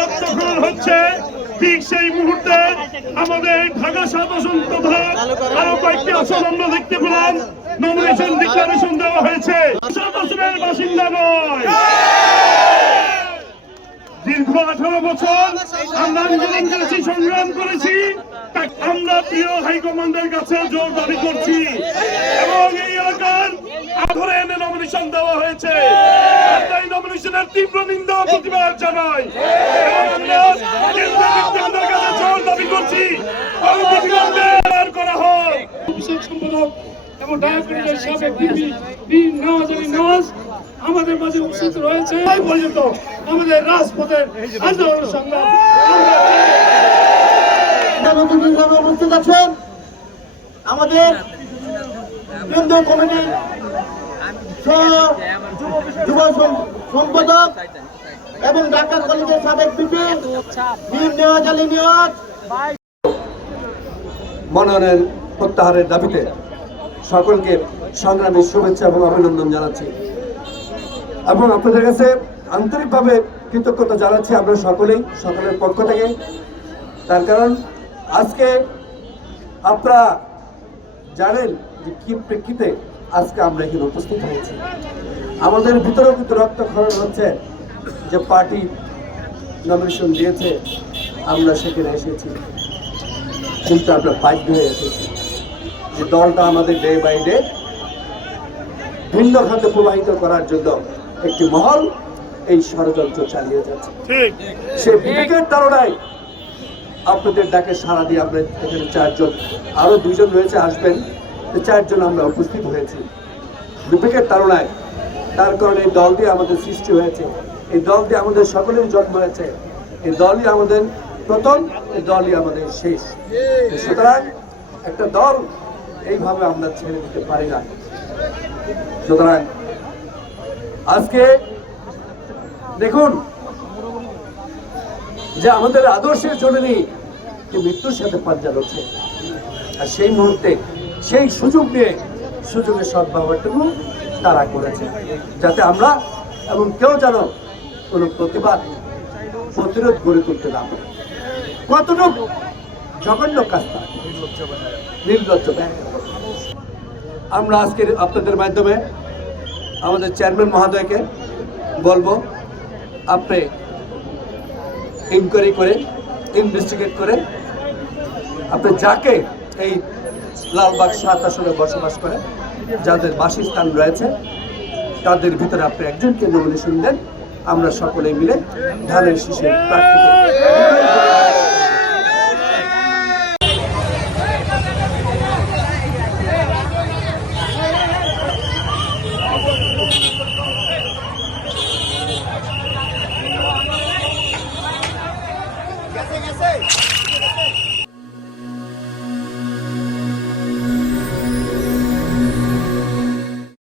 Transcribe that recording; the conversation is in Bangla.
রক্তক্ষরণ হচ্ছে, ঠিক সেই মুহূর্তে আমাদের ঢাকা ৭ আসন তথা আরো কয়েকটি আসন আমরা দেখতে পেলাম নমিনেশন ডিক্লারেশন দেওয়া হয়েছে। ৭ আসনের বাসিন্দা নয়, দীর্ঘ 18 বছর আমরা আন্দোলন করেছি, সংগ্রাম করেছি, আমরা প্রিয় হাইকমান্ডের কাছে জোর দাবি করছি এবং এই এলাকার ধরে এনে নমিনেশন দেওয়া হয়েছে। আমরা এই নমিনেশনের তীব্র নিন্দা ও প্রতিবাদ জানাই এবং আমরা কেন্দ্রের কাছে জোর দাবি করছি অবিলম্বে করা হোক। বিশেষ সম্পাদক এবং ডায়াবেটিসের সাবেক আমাদের মাঝে উপস্থিত রয়েছে। এই পর্যন্ত আমাদের রাজপথের আন্দোলন সংগ্রাম উপস্থিত আছেন আমাদের কেন্দ্রীয় কমিটির যুব সম্পাদক এবং ঢাকা কলেজের সাবেক ভিপি নেওয়াজ আলী নিয়াজ। মনোনয়নের প্রত্যাহারের দাবিতে সকলকে সংগ্রামী শুভেচ্ছা এবং অভিনন্দন জানাচ্ছি এবং আপনাদের কাছে আন্তরিকভাবে কৃতজ্ঞতা জানাচ্ছি আমরা সকলের পক্ষ থেকে। তার কারণ আজকে আপনারা জানেন যে কি প্রেক্ষিতে আজকে আমরা এখানে উপস্থিত হয়েছি। আমাদের ভিতরেও কিন্তু রক্তক্ষরণ হচ্ছে যে পার্টি নমিনেশন দিয়েছে, আমরা সেখানে এসেছি, কিন্তু আমরা বাধ্য হয়ে এসেছি যে দলটা আমাদের ডে বাই ডে ভিন্ন খাতে প্রবাহিত করার জন্য একটি মহল এই ষড়যন্ত্র চালিয়ে যাচ্ছে। সে বিবেকের তাড়নায় আপনাদের ডাকে সাড়া দিয়ে আমরা এখানে 4 জন, আরো 2 জন রয়েছে আসবেন, 4 জন আমরা উপস্থিত হয়েছি বিবেকের তাড়নায়। তার কারণে এই দলটি আমাদের সৃষ্টি হয়েছে, এই দলটি আমাদের সকলের জন্ম হয়েছে, এই দলই আমাদের প্রথম, এই দলই আমাদের শেষ। সুতরাং একটা দল এইভাবে আমরা ছেড়ে দিতে পারি না। সুতরাং আজকে দেখুন যে আমাদের আদর্শের জননী মৃত্যুর সাথে পাঞ্জা লড়ছে, আর সেই মুহূর্তে সেই সুযোগ নিয়ে সুযোগের সদ্ব্যবহারটুকু তারা করেছে, যাতে আমরা এবং কেউ যেন কোনো প্রতিরোধ গড়ে তুলতে না পারে। কতটুকু জঘন্য কাজ, নির্লজ্জ। আমরা আজকের আপনাদের মাধ্যমে আমাদের চেয়ারম্যান মহোদয়কে বলবো, আপনি ইনকোয়ারি করে ইনভেস্টিগেট করে আপনি যাকে এই লালবাগ 7 আসনে বসবাস করে যাদের বাসস্থান রয়েছে তাদের ভিতরে আপনি একজনকে নমিনেশন দেন, আমরা সকলে মিলে ধানের শীষের প্রার্থীকে